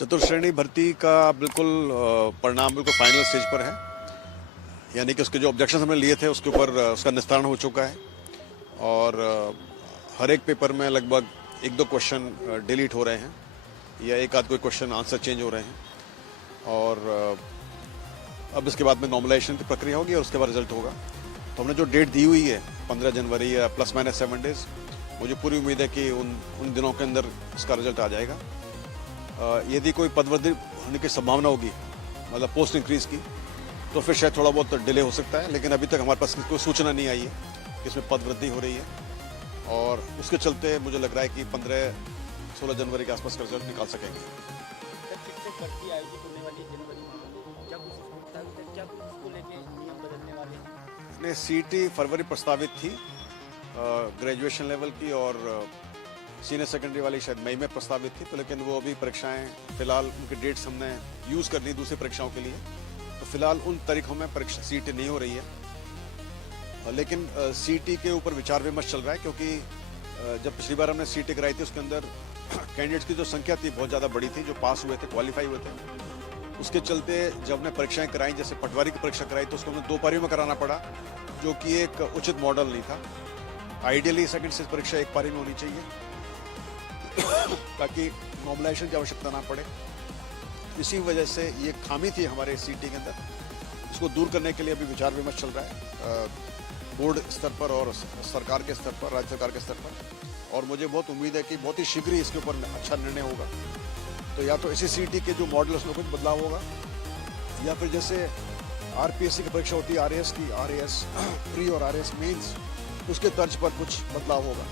चतुर्थ श्रेणी भर्ती का बिल्कुल परिणाम बिल्कुल फाइनल स्टेज पर है। यानी कि उसके जो ऑब्जेक्शंस हमने लिए थे उसके ऊपर उसका निस्तारण हो चुका है और हर एक पेपर में लगभग एक दो क्वेश्चन डिलीट हो रहे हैं या एक आध कोई क्वेश्चन आंसर चेंज हो रहे हैं और अब इसके बाद में नॉर्मलाइजेशन की प्रक्रिया होगी और उसके बाद रिजल्ट होगा। तो हमने जो डेट दी हुई है 15 जनवरी या प्लस माइनस 7 डेज, मुझे पूरी उम्मीद है कि उन दिनों के अंदर इसका रिजल्ट आ जाएगा। यदि कोई पदवृद्धि होने की संभावना होगी, मतलब पोस्ट इंक्रीज की, तो फिर शायद थोड़ा बहुत डिले हो सकता है, लेकिन अभी तक हमारे पास कोई सूचना नहीं आई है कि इसमें पदवृद्धि हो रही है और उसके चलते मुझे लग रहा है कि 15-16 जनवरी के आसपास का रिजल्ट निकाल सकेंगे। नहीं, सीटी फरवरी प्रस्तावित थी ग्रेजुएशन लेवल की और सीनियर सेकेंडरी वाली शायद मई में प्रस्तावित थी, तो लेकिन वो अभी परीक्षाएं फिलहाल उनकी डेट्स हमने यूज़ कर ली दूसरी परीक्षाओं के लिए, तो फिलहाल उन तारीखों में परीक्षा सीटी नहीं हो रही है। लेकिन सीटी के ऊपर विचार विमर्श चल रहा है क्योंकि जब पिछली बार हमने सीटी कराई थी उसके अंदर कैंडिडेट्स की जो संख्या थी बहुत ज़्यादा बड़ी थी, जो पास हुए थे, क्वालिफाई हुए थे। उसके चलते जब हमने परीक्षाएं कराई, जैसे पटवारी की परीक्षा कराई, तो उसको हमें 2 पारियों में कराना पड़ा, जो कि एक उचित मॉडल नहीं था। आइडियली सेकंड स्टेज परीक्षा 1 पारी में होनी चाहिए ताकि नॉर्मलाइजेशन की आवश्यकता ना पड़े। इसी वजह से ये खामी थी हमारे सीटी के अंदर, इसको दूर करने के लिए अभी विचार विमर्श चल रहा है बोर्ड स्तर पर और सरकार के स्तर पर, राज्य सरकार के स्तर पर, और मुझे बहुत उम्मीद है कि बहुत ही शीघ्र ही इसके ऊपर अच्छा निर्णय होगा। तो या तो इसी सीटी के जो मॉडल उसमें कुछ बदलाव होगा या फिर जैसे आरपीएससी की परीक्षा होती है, आरएएस की, आरएएस प्री और आरएएस मेंस, उसके तर्ज पर कुछ बदलाव होगा।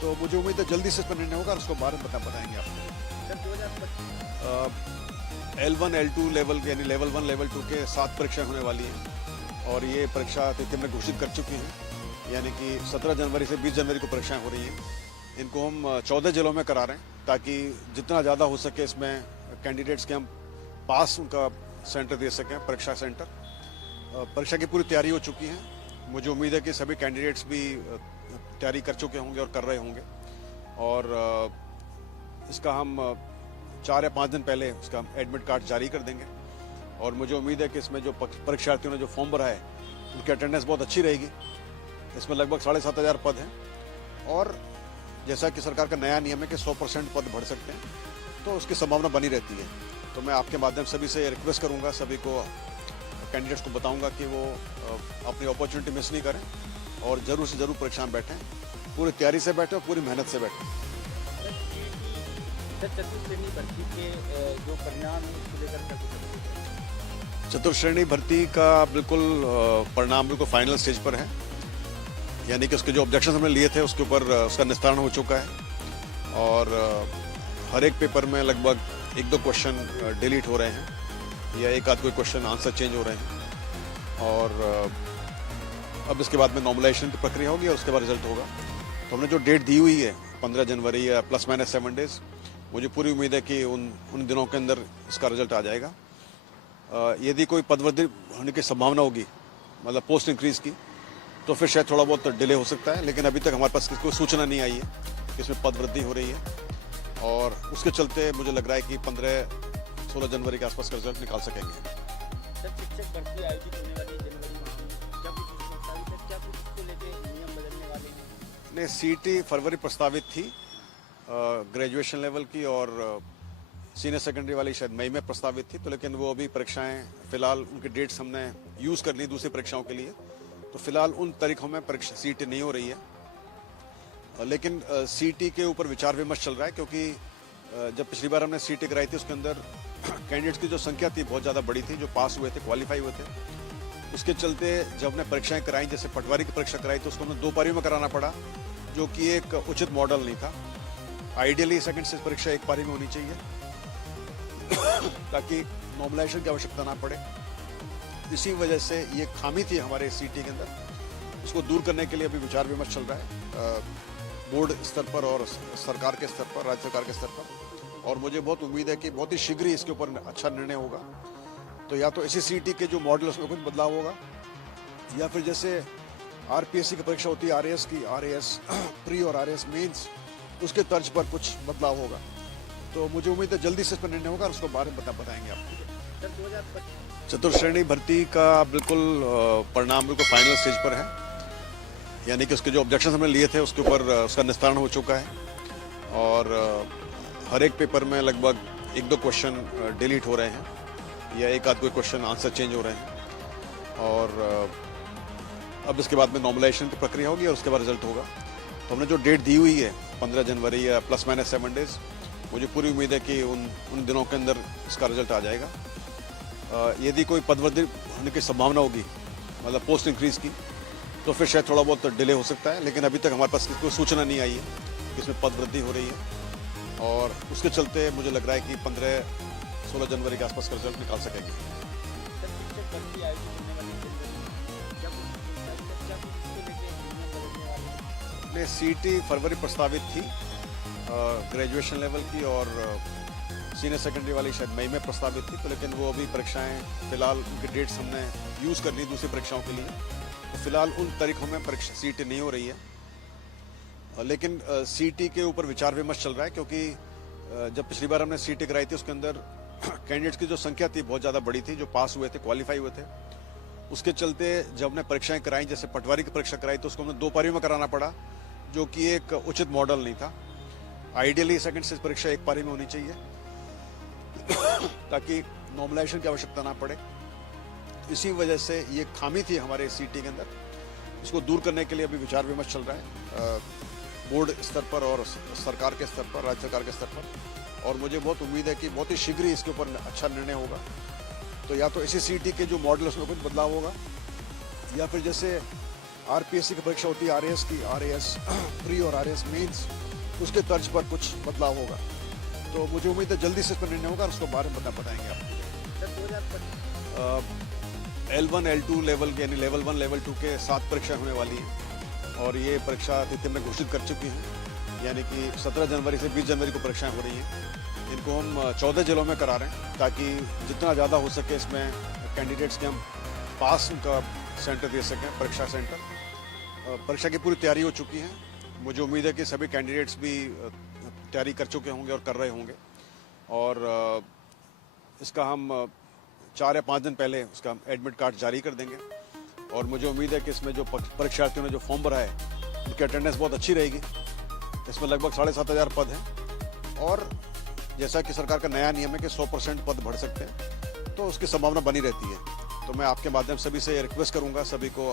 तो मुझे उम्मीद है जल्दी से इस पर निर्णय होगा और उसको बाद में बताएंगे आपको। L1 L2 लेवल यानी लेवल 1 लेवल 2 के 7 परीक्षाएं होने वाली हैं और ये परीक्षा तिथि में घोषित कर चुकी हैं, यानी कि 17 जनवरी से 20 जनवरी को परीक्षाएं हो रही हैं। इनको हम 14 जिलों में करा रहे हैं ताकि जितना ज़्यादा हो सके इसमें कैंडिडेट्स के हम पास उनका सेंटर दे सकें, परीक्षा सेंटर। परीक्षा की पूरी तैयारी हो चुकी है, मुझे उम्मीद है कि सभी कैंडिडेट्स भी तैयारी कर चुके होंगे और कर रहे होंगे और इसका हम 4 या 5 दिन पहले इसका हम एडमिट कार्ड जारी कर देंगे और मुझे उम्मीद है कि इसमें जो परीक्षार्थियों ने जो फॉर्म भरा है उनकी अटेंडेंस बहुत अच्छी रहेगी। इसमें लगभग 7,500 पद हैं और जैसा कि सरकार का नया नियम है कि 100% पद भर सकते हैं, तो उसकी संभावना बनी रहती है। तो मैं आपके माध्यम से सभी से रिक्वेस्ट करूँगा, सभी को कैंडिडेट्स को बताऊँगा कि वो अपनी अपॉर्चुनिटी मिस नहीं करें और ज़रूर से ज़रूर परीक्षा में बैठें, पूरी तैयारी से बैठें और पूरी मेहनत से बैठें। चतुर्थ श्रेणी भर्ती का बिल्कुल परिणाम बिल्कुल फाइनल स्टेज पर है। यानी कि उसके जो ऑब्जेक्शंस हमने लिए थे उसके ऊपर उसका निस्तारण हो चुका है और हर एक पेपर में लगभग एक दो क्वेश्चन डिलीट हो रहे हैं या एक आध कोई क्वेश्चन आंसर चेंज हो रहे हैं और अब इसके बाद में नॉर्मलाइजेशन की प्रक्रिया होगी और उसके बाद रिजल्ट होगा। तो हमने जो डेट दी हुई है 15 जनवरी या प्लस माइनस 7 डेज, मुझे पूरी उम्मीद है कि उन दिनों के अंदर इसका रिजल्ट आ जाएगा। यदि कोई पदवृद्धि होने की संभावना होगी, मतलब पोस्ट इंक्रीज की, तो फिर शायद थोड़ा बहुत डिले हो सकता है, लेकिन अभी तक हमारे पास कोई सूचना नहीं आई है कि इसमें पदवृद्धि हो रही है और उसके चलते मुझे लग रहा है कि 15-16 जनवरी के आसपास का रिजल्ट निकाल सकेंगे। नहीं, सीटी फरवरी प्रस्तावित थी ग्रेजुएशन लेवल की और सीनियर सेकेंडरी वाली शायद मई में प्रस्तावित थी, तो लेकिन वो अभी परीक्षाएं फिलहाल उनकी डेट्स हमने यूज़ कर ली दूसरी परीक्षाओं के लिए, तो फिलहाल उन तारीखों में परीक्षा सीटी नहीं हो रही है। लेकिन सीटी के ऊपर विचार विमर्श चल रहा है क्योंकि जब पिछली बार हमने सीटी कराई थी उसके अंदर कैंडिडेट्स की जो संख्या थी बहुत ज़्यादा बड़ी थी, जो पास हुए थे, क्वालिफाई हुए थे। उसके चलते जब हमने परीक्षाएं कराई, जैसे पटवारी की परीक्षा कराई, तो उसको हमें 2 पारियों में कराना पड़ा, जो कि एक उचित मॉडल नहीं था। आइडियली सेकंड स्टेज परीक्षा 1 पारी में होनी चाहिए ताकि नॉर्मलाइजेशन की आवश्यकता ना पड़े। इसी वजह से ये खामी थी हमारे सीटी के अंदर, इसको दूर करने के लिए अभी विचार विमर्श चल रहा है बोर्ड स्तर पर और सरकार के स्तर पर, राज्य सरकार के स्तर पर, और मुझे बहुत उम्मीद है कि बहुत ही शीघ्र ही इसके ऊपर अच्छा निर्णय होगा। तो या तो इसी सीटी के जो मॉडल उसमें कुछ बदलाव होगा या फिर जैसे आरपीएससी की परीक्षा होती है, आरएएस की, आरएएस प्री और आरएएस मेंस, उसके तर्ज पर कुछ बदलाव होगा। तो मुझे उम्मीद है जल्दी से इस पर निर्णय होगा और उसको बारे में बताएंगे आपको। सर 2025 चतुर्थ श्रेणी भर्ती का बिल्कुल परिणाम बिल्कुल फाइनल स्टेज पर है, यानी कि उसके जो ऑब्जेक्शन हमने लिए थे उसके ऊपर उसका निस्तारण हो चुका है और हर एक पेपर में लगभग 1-2 क्वेश्चन डिलीट हो रहे हैं या एक आध कोई क्वेश्चन आंसर चेंज हो रहे हैं और अब इसके बाद में नॉर्मलाइजेशन की प्रक्रिया होगी और उसके बाद रिजल्ट होगा। तो हमने जो डेट दी हुई है 15 जनवरी या ±7 डेज, मुझे पूरी उम्मीद है कि उन दिनों के अंदर इसका रिजल्ट आ जाएगा। यदि कोई पदवृद्धि होने की संभावना होगी, मतलब पोस्ट इंक्रीज की, तो फिर शायद थोड़ा बहुत डिले हो सकता है, लेकिन अभी तक हमारे पास कोई सूचना नहीं आई है कि इसमें पदवृद्धि हो रही है और उसके चलते मुझे लग रहा है कि 15-16 जनवरी के आसपास का रिजल्ट निकाल सकेंगे। सर शिक्षक भर्ती आयोजित होने वाली क्या ने सीटी फरवरी प्रस्तावित थी ग्रेजुएशन लेवल की और सीनियर सेकेंडरी वाली शायद मई में प्रस्तावित थी, तो लेकिन वो अभी परीक्षाएं फिलहाल उनकी डेट्स हमने यूज़ कर ली दूसरी परीक्षाओं के लिए, तो फिलहाल उन तारीखों में परीक्षा सीटी नहीं हो रही है। लेकिन सीटी के ऊपर विचार विमर्श चल रहा है, क्योंकि जब पिछली बार हमने सीटी कराई थी उसके अंदर कैंडिडेट्स की जो संख्या थी बहुत ज़्यादा बड़ी थी, जो पास हुए थे, क्वालिफाई हुए थे। उसके चलते जब हमने परीक्षाएं कराई, जैसे पटवारी की परीक्षा कराई, तो उसको हमने 2 पारियों में कराना पड़ा, जो कि एक उचित मॉडल नहीं था। आइडियली सेकंड स्टेज परीक्षा 1 पारी में होनी चाहिए ताकि नॉर्मलाइजेशन की आवश्यकता ना पड़े। इसी वजह से ये खामी थी हमारे सीटी के अंदर, इसको दूर करने के लिए अभी विचार विमर्श चल रहा है बोर्ड स्तर पर और सरकार के स्तर पर, राज्य सरकार के स्तर पर, और मुझे बहुत उम्मीद है कि बहुत ही शीघ्र ही इसके ऊपर अच्छा निर्णय होगा। तो या तो इसी सीटी के जो मॉडल उसमें कुछ बदलाव होगा, या फिर जैसे आरपीएससी की परीक्षा होती है, आरएएस की, आरएएस प्री और आरएएस मेंस, उसके तर्ज पर कुछ बदलाव होगा। तो मुझे उम्मीद है जल्दी से इस पर निर्णय होगा और उसको बारे में बताएंगे आपको। सर 2025 L1 L2 लेवल यानी लेवल 1 लेवल 2 के 7 परीक्षाएं होने वाली हैं और ये परीक्षा तिथि हमने घोषित कर चुकी हैं, यानी कि 17 जनवरी से 20 जनवरी को परीक्षाएं हो रही हैं। इनको हम 14 जिलों में करा रहे हैं ताकि जितना ज़्यादा हो सके इसमें कैंडिडेट्स के हम पास उनका सेंटर दे सकें, परीक्षा सेंटर। परीक्षा की पूरी तैयारी हो चुकी है, मुझे उम्मीद है कि सभी कैंडिडेट्स भी तैयारी कर चुके होंगे और कर रहे होंगे, और इसका हम 4 या 5 दिन पहले उसका एडमिट कार्ड जारी कर देंगे। और मुझे उम्मीद है कि इसमें जो परीक्षार्थियों ने जो फॉर्म भरा है उनकी अटेंडेंस बहुत अच्छी रहेगी। इसमें लगभग 7,500 पद हैं और जैसा कि सरकार का नया नियम है कि 100% पद भर सकते हैं, तो उसकी संभावना बनी रहती है। तो मैं आपके माध्यम से सभी से रिक्वेस्ट करूँगा, सभी को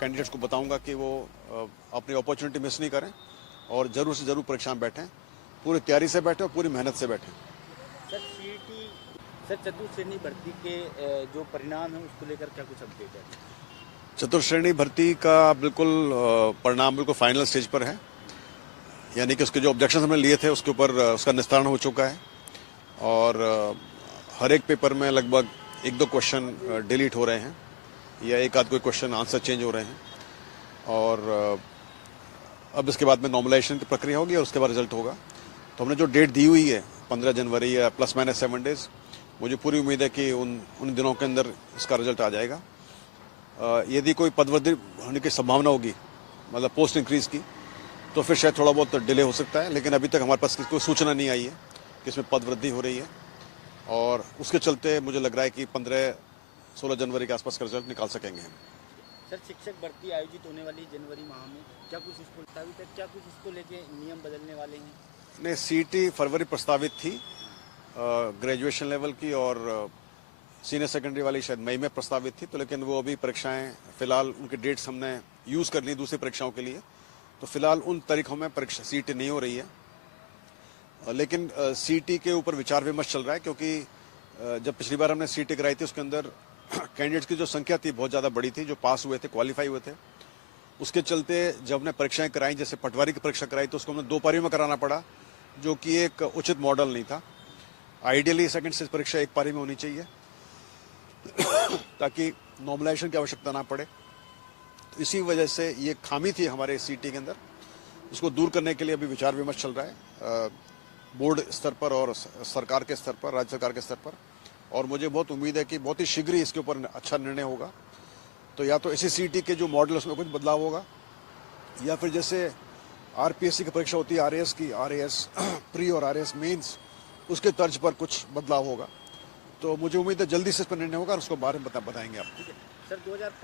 कैंडिडेट्स को बताऊँगा कि वो अपनी अपॉर्चुनिटी मिस नहीं करें और ज़रूर से ज़रूर परीक्षा में बैठें, पूरी तैयारी से बैठें और पूरी मेहनत से बैठें। सर सीटी सर चतुर्थ श्रेणी भर्ती के जो परिणाम है उसको लेकर क्या कुछ अपडेट है? चतुर्थ श्रेणी भर्ती का बिल्कुल परिणाम बिल्कुल फाइनल स्टेज पर है, यानी कि उसके जो ऑब्जेक्शन हमने लिए थे उसके ऊपर उसका निस्तारण हो चुका है और हर एक पेपर में लगभग 1-2 क्वेश्चन डिलीट हो रहे हैं या एक आध कोई क्वेश्चन आंसर चेंज हो रहे हैं और अब इसके बाद में नॉर्मलाइजेशन की प्रक्रिया होगी और उसके बाद रिजल्ट होगा। तो हमने जो डेट दी हुई है 15 जनवरी या ±7 डेज, मुझे पूरी उम्मीद है कि उन दिनों के अंदर इसका रिजल्ट आ जाएगा। यदि कोई पदवृद्धि होने की संभावना होगी, मतलब पोस्ट इंक्रीज की, तो फिर शायद थोड़ा बहुत डिले हो सकता है, लेकिन अभी तक हमारे पास कोई सूचना नहीं आई है कि इसमें पदवृद्धि हो रही है और उसके चलते मुझे लग रहा है कि 15-16 जनवरी के आसपास का रिजल्ट निकाल सकेंगे हम। सर शिक्षक भर्ती आयोजित होने वाली जनवरी माह में क्या कुछ इसको प्रस्तावित है, क्या कुछ इसको लेके नियम बदलने वाले हैं? नहीं, सीटी फरवरी प्रस्तावित थी ग्रेजुएशन लेवल की और सीनियर सेकेंडरी वाली शायद मई में प्रस्तावित थी, तो लेकिन वो अभी परीक्षाएं फिलहाल उनकी डेट्स हमने यूज़ कर ली दूसरी परीक्षाओं के लिए, तो फिलहाल उन तारीखों में परीक्षा सीटी नहीं हो रही है। लेकिन सीटी के ऊपर विचार विमर्श चल रहा है, क्योंकि जब पिछली बार हमने सीटी कराई थी उसके अंदर कैंडिडेट्स की जो संख्या थी बहुत ज़्यादा बड़ी थी, जो पास हुए थे, क्वालिफाई हुए थे। उसके चलते जब हमने परीक्षाएं कराई, जैसे पटवारी की परीक्षा कराई, तो उसको हमने 2 पारियों में कराना पड़ा, जो कि एक उचित मॉडल नहीं था। आइडियली सेकंड स्टेज परीक्षा 1 पारी में होनी चाहिए ताकि नॉर्मलाइजेशन की आवश्यकता ना पड़े। तो इसी वजह से ये खामी थी हमारे सीटी के अंदर, इसको दूर करने के लिए अभी विचार विमर्श चल रहा है बोर्ड स्तर पर और सरकार के स्तर पर, राज्य सरकार के स्तर पर, और मुझे बहुत उम्मीद है कि बहुत ही शीघ्र ही इसके ऊपर अच्छा निर्णय होगा। तो या तो इसी सीटी के जो मॉडल उसमें कुछ बदलाव होगा, या फिर जैसे आरपीएससी की परीक्षा होती है, आरएएस की, आरएएस प्री और आरएएस मेंस, उसके तर्ज पर कुछ बदलाव होगा। तो मुझे उम्मीद है जल्दी से इस पर निर्णय होगा और उसको बारे में बताएंगे आप। ठीक है सर 2025